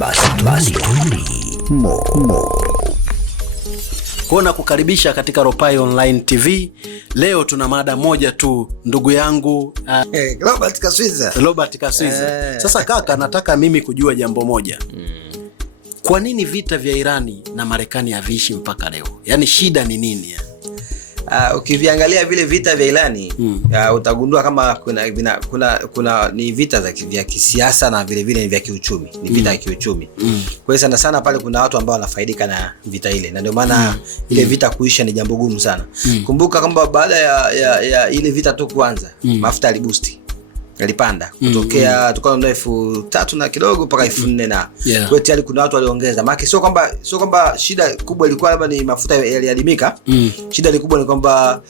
Mastori Mo. Kuna kukaribisha katika Ropai Online TV. Leo tuna mada moja tu, ndugu yangu Robert Kaswiza. Sasa kaka, nataka mimi kujua jambo moja. Kwa nini vita vya Irani na Marekani haviishi mpaka leo? Yaani shida ni nini? Ukiviangalia vile vita vya Irani utagundua kama kuna ni vita vya kisiasa na vile vile ni vya kiuchumi, ni vita ya kiuchumi. Kwa hiyo sana pale kuna watu ambao wanafaidika na vita ile, na ndio maana ile vita kuisha ni jambo gumu sana. Kumbuka kwamba baada ya ile vita tu kuanza, mafuta yaliboost, yalipanda kutokea tukao na 3,000 na kidogo mpaka 4,000 na. Kwa hiyo tayari kuna watu waliongeza. Maana sio kwamba shida kubwa ilikuwa labda ni mafuta yaliadimika. Shida kubwa ni kwamba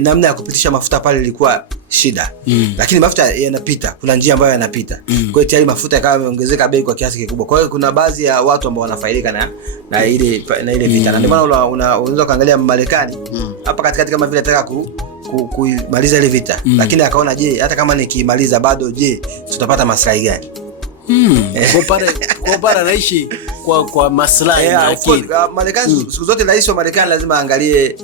namna ya kupitisha mafuta pale ilikuwa shida. Lakini mafuta yanapita, kuna njia ambayo yanapita. Kwa hiyo tayari mafuta yakawa yameongezeka bei kwa kiasi kikubwa. Kwa hiyo kuna baadhi ya watu ambao wanafaidika na ile vita. Na ndio maana unaweza kaangalia Marekani hapa katikati kama vile anataka kuimaliza ile vita, lakini akaona hata kama nikimaliza bado tutapata maslahi gani? Kwa para naishi kwa maslahi lakini Marekani siku zote rais wa Marekani lazima aangalie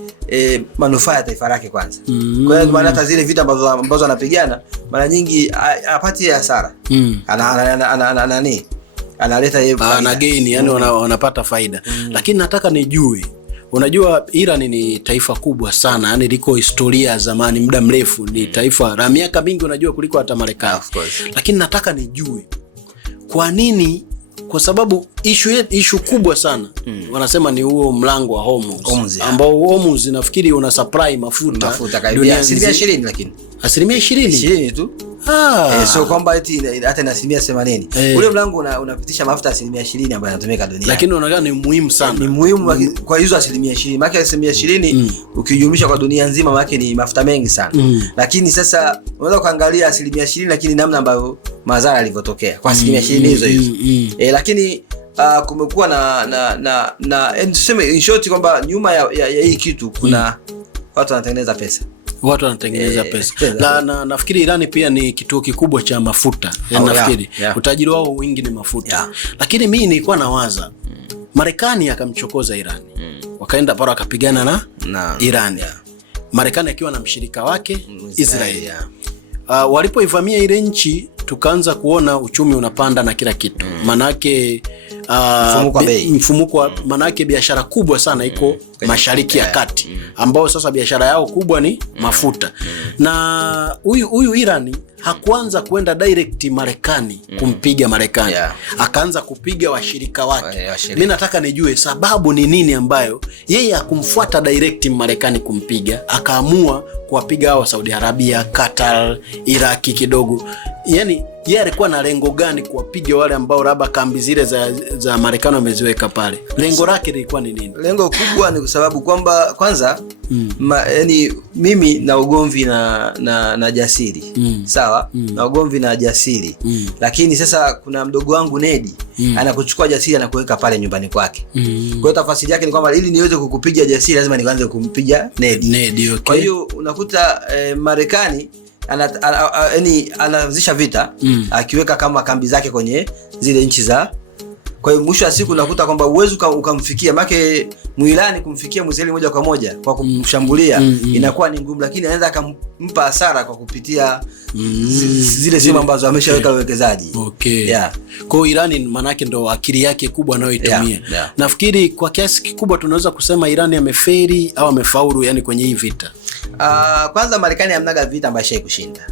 manufaa ya taifa lake kwanza. Kwa hiyo maana hata zile vita ambazo anapigana mara nyingi apati hasara. Analeta yeye ana gain, yani wanapata faida. Lakini nataka nijue, unajua Iran ni taifa kubwa sana, yani liko historia ya zamani, muda mrefu, ni taifa la miaka mingi unajua kuliko hata Marekani. Lakini nataka nijue kwa nini, kwa sababu issue kubwa sana wanasema ni huo mlango wa Hormuz, ambao Hormuz nafikiri una supply mafuta karibia 20%, lakini 20% tu. So kwamba hata na 80%. Ule mlango unapitisha mafuta 20% ambayo yanatumika duniani. Lakini unaona ni muhimu sana. Ni muhimu kwa hizo 20%. Maana 20% ukijumlisha kwa dunia nzima maana ni mafuta mengi sana. Lakini sasa unaweza kuangalia 20% lakini namna ambayo madhara yalivyotokea kwa 20% hizo. Lakini kumekuwa na tuseme in short kwamba nyuma ya hii kitu kuna watu wanatengeneza pesa. Na nafikiri Irani pia ni kituo kikubwa cha mafuta. Nafikiri utajiri wao wingi ni mafuta. Lakini mimi nilikuwa nawaza Marekani akamchokoza Irani. Wakaenda pale wakapigana na Irani. Marekani akiwa na mshirika wake Israeli. Walipoivamia ile nchi tukaanza kuona uchumi unapanda na kila kitu. Manake mfumuko, manake biashara kubwa sana iko Mashariki ya Kati, ambao sasa biashara yao kubwa ni mafuta. Na huyu Irani hakuanza kwenda direct Marekani kumpiga Marekani. Akaanza kupiga washirika wake. Mimi nataka nijue sababu ni nini ambayo yeye hakumfuata direct Marekani kumpiga, akaamua kuwapiga hao Saudi Arabia, Qatar, Iraki kidogo. Yaani yeye alikuwa na lengo gani kuwapiga wale ambao labda kambi zile za Marekani wameziweka pale? Lengo lake lilikuwa ni nini? Lengo kubwa ni kwa sababu kwamba kwanza yani mimi na ugomvi na Jasiri. Sawa? Na ugomvi na Jasiri. Lakini sasa kuna mdogo wangu Nedi anakuchukua Jasiri anakuweka pale nyumbani kwake. Kwa hiyo tafasiri yake ni kwamba ili niweze kukupiga Jasiri lazima nianze kumpiga Nedi. Kwa hiyo unakuta Marekani anaanzisha vita akiweka kama kambi zake kwenye zile nchi za. Kwa hiyo mwisho wa siku unakuta kwamba uwezo ukamfikia, make Muirani kumfikia Mwisraeli moja kwa moja kwa kumshambulia inakuwa ni ngumu, lakini anaweza akampa hasara kwa kupitia zile sehemu ambazo ameshaweka uwekezaji. Kwa hiyo Irani manake ndo akili yake kubwa anayoitumia. Nafikiri kwa kiasi kikubwa tunaweza kusema Irani ameferi au amefaulu yani kwenye hii vita. Kwanza Marekani hamnaga vita ambayo shai kushinda.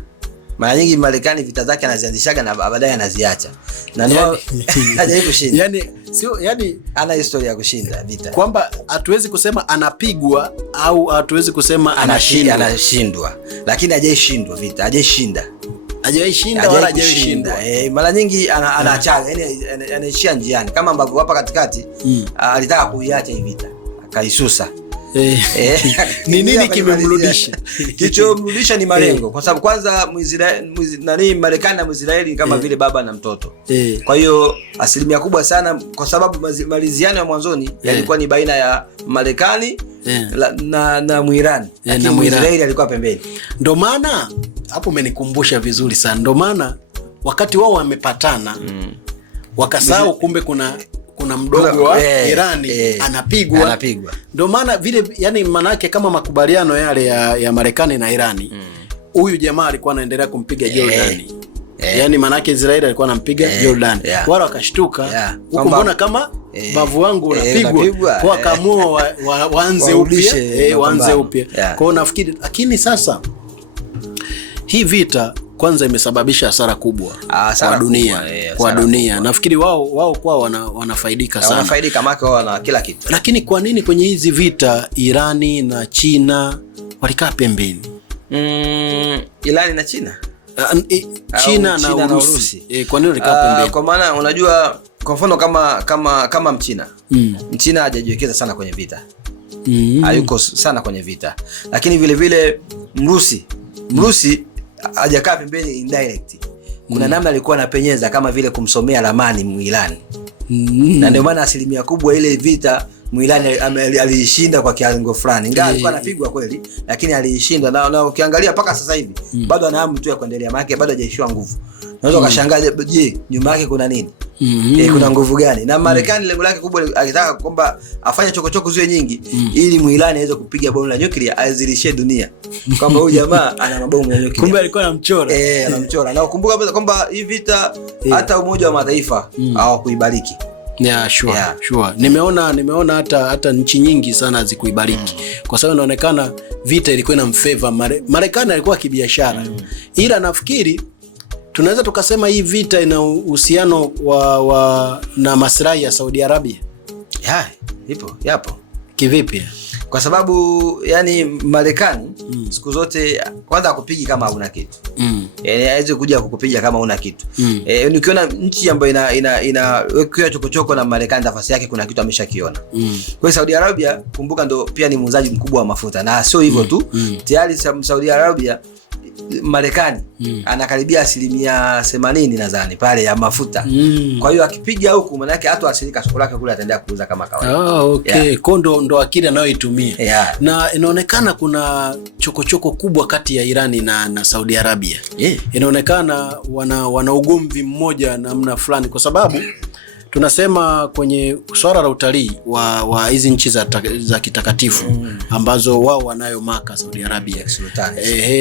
Mara nyingi Marekani vita zake anazianzishaga na baadaye anaziacha. Na ndio hajawahi kushinda. Yani ana historia ya kushinda vita. Kwamba hatuwezi kusema anapigwa au hatuwezi kusema anashindwa. Lakini hajaishindwa vita, hajaishinda. Wala hajaishinda. Mara nyingi anaachaga, yani anaishia njiani kama ambavyo hapa katikati alitaka kuiacha hii vita, akaisusa. Ni nini kimemrudisha? Kilichomrudisha ni malengo, kwa sababu kwanza Marekani na Israeli kama vile baba na mtoto. Kwa hiyo asilimia kubwa sana, kwa sababu maliziano ya mwanzoni yalikuwa ni baina ya Marekani na Muirani, na Israeli alikuwa pembeni. Ndio maana hapo umenikumbusha vizuri sana. Ndio maana wakati wao wamepatana wakasahau kumbe kuna mdogo wa Irani anapigwa. Ndio maana vile, yani manake kama makubaliano yale ya Marekani na Irani, huyu jamaa alikuwa anaendelea kumpiga Jordan. Yani manake Israeli alikuwa anampiga Jordan. Wala wakashtuka, huko mbona kama bavu wangu unapigwa, kwa kaamua waanze upya. Kwa hiyo nafikiri, lakini sasa hii vita kwanza imesababisha hasara kubwa kwa dunia. Nafikiri wao kwa wanafaidika sana. Wanafaidika maka wana kila kitu. Lakini kwa nini kwenye hizi vita Irani na China walikaa pembeni? Irani na China? China na Urusi. Kwa nini walikaa pembeni? Kwa maana unajua, kwa mfano kama Mchina. Mchina hajajiwekeza sana kwenye vita. Hayuko sana kwenye vita. Lakini vile vile Mrusi hajakaa pembeni indirect. Kuna namna alikuwa anapenyeza kama vile kumsomea ramani Muirani. Na ndio maana asilimia kubwa ile vita Muirani aliishinda kwa kiwango fulani. Ingawa alikuwa anapigwa kweli, lakini aliishinda. Na ukiangalia paka sasa hivi bado ana hamu tu ya kuendelea, maana bado hajaishiwa nguvu. Unaweza ukashangaa, je, nyuma yake kuna nini? Kuna nguvu gani? Na Marekani lengo lake kubwa alitaka kwamba afanye chokochoko ziwe nyingi ili Muirani aweze kupiga bomu la nyuklia azilishie dunia. Kwamba huyu jamaa ana mabomu ya nyuklia. Kumbe alikuwa anamchora. Anamchora. Na ukumbuka kwamba hii vita hata Umoja wa Mataifa hawakuibariki. Sure. Nimeona hata nchi nyingi sana hazikuibariki. Kwa sababu inaonekana vita ilikuwa ina mfavor Marekani, alikuwa kibiashara. Ila nafikiri tunaweza tukasema hii vita ina uhusiano na maslahi ya Saudi Arabia. Yapo. Kivipi? Kwa sababu yani Marekani siku zote kwanza hakupigi kama huna kitu. Yani haiwezi kuja kukupiga kama huna kitu. Ukiona nchi ambayo inawekewa chokochoko na Marekani, nafasi yake kuna kitu ameshakiona. Kwa hiyo Saudi Arabia, kumbuka, ndo pia ni muuzaji mkubwa wa mafuta, na sio hivyo tu. Tayari Saudi Arabia, Marekani anakaribia 80% nadhani pale ya mafuta. Kwa hiyo akipiga huku, maana yake hata asirika soko lake kule ataendelea kuuza kama kawaida. Kondo ndo akili anayoitumia. Na inaonekana kuna chokochoko kubwa kati ya Irani na Saudi Arabia. Inaonekana wana ugomvi mmoja namna fulani, kwa sababu tunasema kwenye swala la utalii wa hizi nchi za kitakatifu ambazo wao wanayo Maka, Saudi Arabia.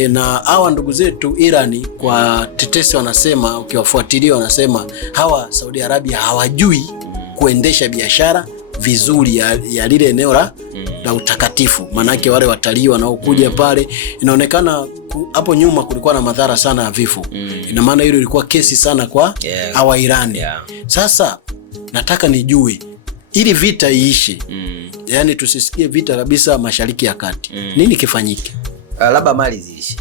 Na hawa ndugu zetu Irani, kwa tetesi wanasema, ukiwafuatilia wanasema hawa Saudi Arabia hawajui kuendesha biashara vizuri ya lile eneo la utakatifu. Manake wale watalii wanaokuja pale, inaonekana hapo nyuma kulikuwa na madhara sana ya vifo. Ina maana hilo ilikuwa kesi sana kwa hawa Irani. Sasa nataka nijue ili vita iishe, yani tusisikie vita kabisa Mashariki ya Kati, nini kifanyike? Labda mali ziishe.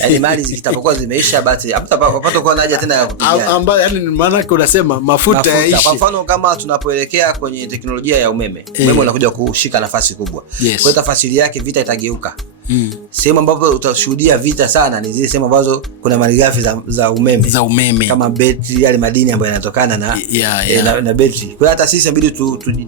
Yani mali zitapokuwa zimeisha, basi hapata kuwa na haja tena ya kupigana. Yani maana yake unasema mafuta yaishe. Kwa mfano kama tunapoelekea kwenye teknolojia ya umeme, umeme unakuja kushika nafasi kubwa. Kwa hiyo tafasiri yake vita itageuka. Sehemu ambapo utashuhudia vita sana ni zile sehemu ambazo kuna malighafi za umeme kama betri, yale madini ambayo yanatokana na betri. Kwa hiyo hata sisi inabidi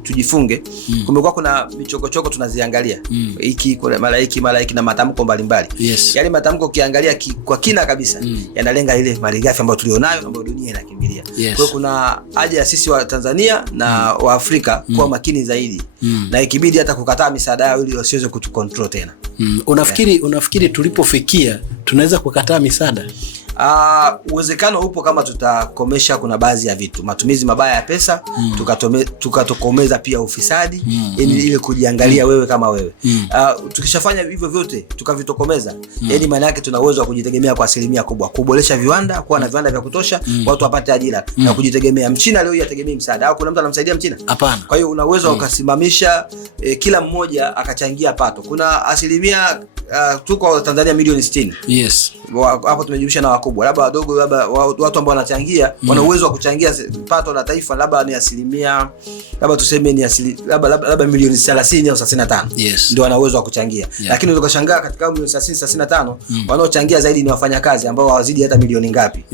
tujifunge. Kumekuwa kuna michokochoko tunaziangalia. Hiki kuna malaiki na matamko mbalimbali. Yale matamko ukiangalia kwa kina kabisa yanalenga ile malighafi ambayo tulionayo, ambayo dunia inakimbilia. Kwa hiyo kuna haja ya sisi wa Tanzania na wa Afrika kuwa makini zaidi. Na ikibidi hata kukataa misaada yao ili wasiweze kutukontrol tena. Unafikiri tulipofikia tunaweza kukataa misaada? Uwezekano upo kama tutakomesha kuna baadhi ya vitu, matumizi mabaya ya pesa, tukatokomeza pia ufisadi, ili kujiangalia wewe kama wewe. Tukishafanya hivyo vyote tukavitokomeza, yani maana yake tuna uwezo wa kujitegemea kwa asilimia kubwa, kuboresha viwanda, kuwa na viwanda vya kutosha, watu wapate ajira na kujitegemea. Mchina leo yategemea msaada au kuna mtu anamsaidia Mchina? Hapana. Kwa hiyo una uwezo ukasimamisha kila mmoja akachangia pato. Kuna asilimia tuko Tanzania milioni 60. Hapo tumejumlisha na wakubwa, labda wadogo, labda watu ambao wanachangia wana uwezo wa kuchangia pato la taifa, labda ni asilimia, labda tuseme ni labda milioni 30 au 35. Ndio wana uwezo wa kuchangia. Lakini ukashangaa katika milioni 35 wanaochangia zaidi ni wafanyakazi ambao hawazidi hata milioni ngapi?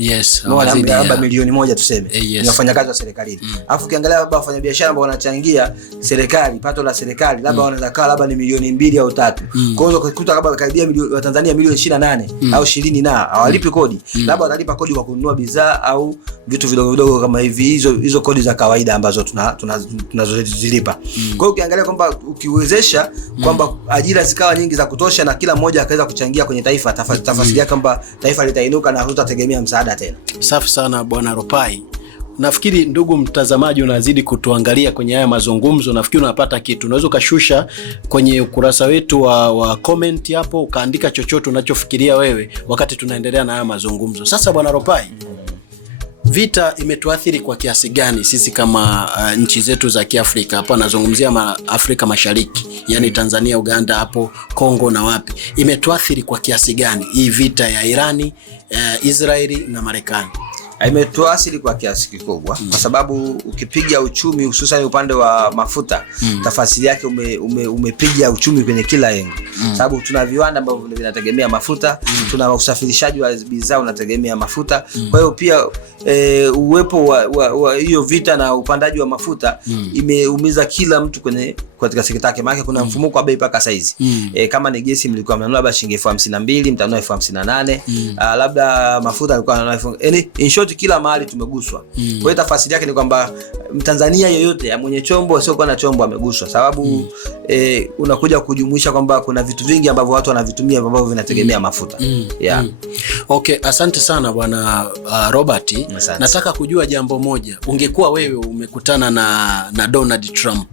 Labda milioni 1 tuseme. Ni wafanyakazi wa serikali. Alafu ukiangalia labda wafanyabiashara ambao wanachangia serikali, pato la serikali labda wanaweza kaa labda ni milioni 2 au 3. Kwa hiyo ukikuta labda karibia Watanzania milioni 28 au 20 na hawalipi kodi, labda wanalipa kodi kwa kununua bidhaa au vitu vidogo vidogo kama hivi, hizo kodi za kawaida ambazo tunazozilipa. Kwa hiyo ukiangalia kwamba ukiwezesha kwamba ajira zikawa nyingi za kutosha na kila mmoja akaweza kuchangia kwenye taifa, tafasiria kwamba taifa litainuka na hutategemea msaada tena. Safi sana Bwana Ropai. Nafikiri ndugu mtazamaji unazidi kutuangalia kwenye haya mazungumzo, nafikiri unapata kitu. Unaweza ukashusha kwenye ukurasa wetu wa comment hapo ukaandika chochote unachofikiria wewe wakati tunaendelea na haya mazungumzo. Sasa Bwana Ropai, vita imetuathiri kwa kiasi gani sisi kama nchi zetu za Kiafrika? Hapa nazungumzia Afrika Mashariki, yani Tanzania, Uganda, hapo Kongo na wapi. Imetuathiri kwa kiasi gani hii vita ya Irani, Israeli na Marekani? Imetuathiri kwa kiasi kikubwa kwa sababu ukipiga uchumi hususan upande wa mafuta, tafasiri yake umepiga uchumi kwenye kila engo. Sababu tuna viwanda ambavyo vinategemea mafuta, tuna usafirishaji wa bidhaa unategemea mafuta. Kwa hiyo pia uwepo wa hiyo vita na upandaji wa mafuta imeumiza kila mtu katika sekta yake, maana kuna mfumuko wa bei paka saizi. Kama ni gesi mlikuwa mnanunua labda shilingi 52,000, mtanunua 58,000. Labda mafuta alikuwa ananunua in short kila mahali tumeguswa. Kwa hiyo tafasiri yake ni kwamba Mtanzania yoyote mwenye chombo sio kwa na chombo ameguswa, sababu unakuja kujumuisha kwamba kuna vitu vingi ambavyo watu wanavitumia ambavyo vinategemea mafuta. Okay, asante sana Bwana Robert. Nataka kujua jambo moja. Ungekuwa wewe umekutana na Donald Trump,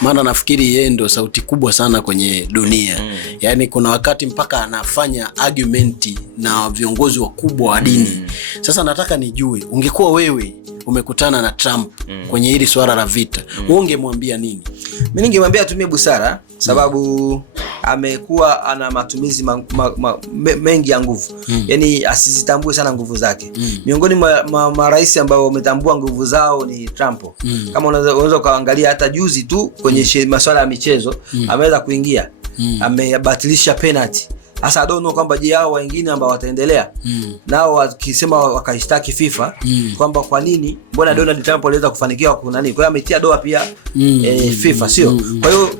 maana nafikiri yeye ndio sauti kubwa sana kwenye dunia. Yaani kuna wakati mpaka anafanya argument na viongozi wakubwa wa dini. Sasa nataka nijue, ungekuwa wewe umekutana na Trump kwenye hili swala la vita, ungemwambia nini? Mimi ningemwambia atumie busara, sababu amekuwa ana matumizi mengi ya nguvu. Yaani asizitambue sana nguvu zake. Miongoni mwa rais ambao wametambua nguvu zao ni Trump. Kama unaweza kaangalia hata juzi tu kwenye masuala ya michezo, ameweza kuingia, amebatilisha penalty. Asa don't know kwamba je hao wengine ambao wataendelea nao wakisema wakaishtaki FIFA kwamba kwa nini mbona Donald Trump aliweza kufanikiwa kuna nini. Kwa hiyo ametia doa pia FIFA, sio? Kwa hiyo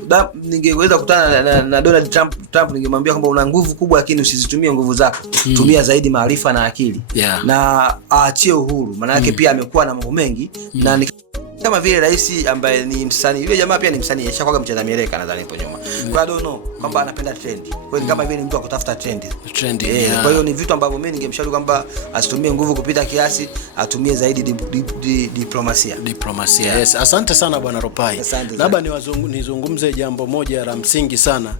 ningeweza kukutana na Donald Trump ningemwambia kwamba una nguvu kubwa lakini usizitumie nguvu zako. Tumia zaidi maarifa na akili. Na aachie uhuru. Maana yake pia amekuwa na mambo mengi na kama vile rais ambaye ni msanii, yule jamaa pia ni msanii, ashakuwa mcheza mieleka nadhani hapo nyuma. Kwa hiyo I don't know kwamba anapenda trend. Kwa hiyo kama vile ni mtu akutafuta trend. Kwa hiyo ni vitu ambavyo mimi ningemshauri kwamba asitumie nguvu kupita kiasi, atumie zaidi diplomasia. Yes, asante sana Bwana Ropai. Labda nizungumze jambo moja la msingi sana.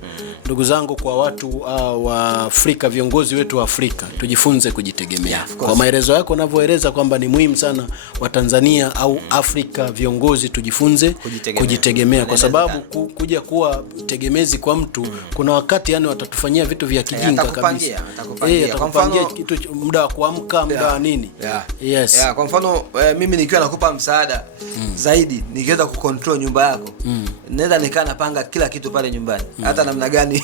Ndugu zangu, kwa watu wa Afrika, viongozi wetu wa Afrika, tujifunze kujitegemea. Kwa maelezo yako unavyoeleza kwamba ni muhimu sana wa Tanzania au Afrika viongozi tujifunze kujitegemea kwa sababu kuja kuwa tegemezi kwa mtu kuna wakati yani watatufanyia vitu vya kijinga kabisa. Atakupangia kitu muda wa kuamka, muda wa nini. Yes. Kwa mfano mimi nikiwa nakupa msaada zaidi, nikiweza kucontrol nyumba yako, naweza nikaa napanga kila kitu pale nyumbani. Hata namna gani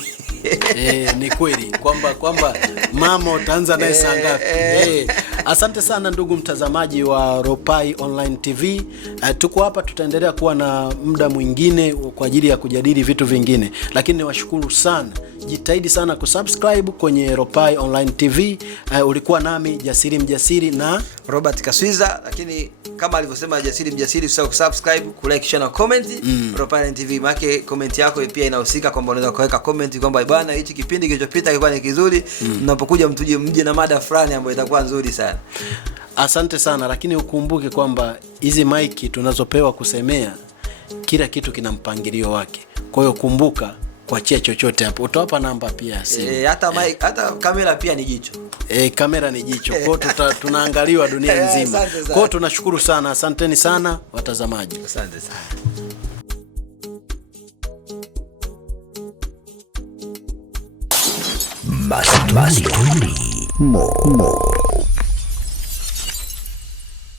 ni kweli kwamba mama utaanza naye saa ngapi. Asante sana ndugu mtazamaji wa Ropai Online TV. Tuko hapa, tutaendelea kuwa na muda mwingine kwa ajili ya kujadili vitu vingine, lakini niwashukuru sana. Jitahidi sana kusubscribe kwenye Ropai Online TV. Ulikuwa nami Jasiri Mjasiri na Robert Kaswiza, lakini kama alivyosema Jasiri Mjasiri, usahau kusubscribe, kulike, share na comment. Ropai Online TV, make comment yako pia inahusika, kwamba unaweza kuweka comment kwamba bwana hichi kipindi kilichopita kilikuwa ni kizuri, mnapokuja mje na mada fulani ambayo itakuwa nzuri sana. Asante sana, lakini ukumbuke kwamba hizi maiki tunazopewa kusemea, kila kitu kina mpangilio wake. Kwa hiyo kumbuka kuachia chochote hapo. Utawapa namba pia simu. Hata kamera pia ni jicho. Kamera ni jicho. Kwa hiyo tunaangaliwa dunia nzima. Kwa hiyo tunashukuru sana. Asanteni sana watazamaji. Asante sana. Mastori Mo.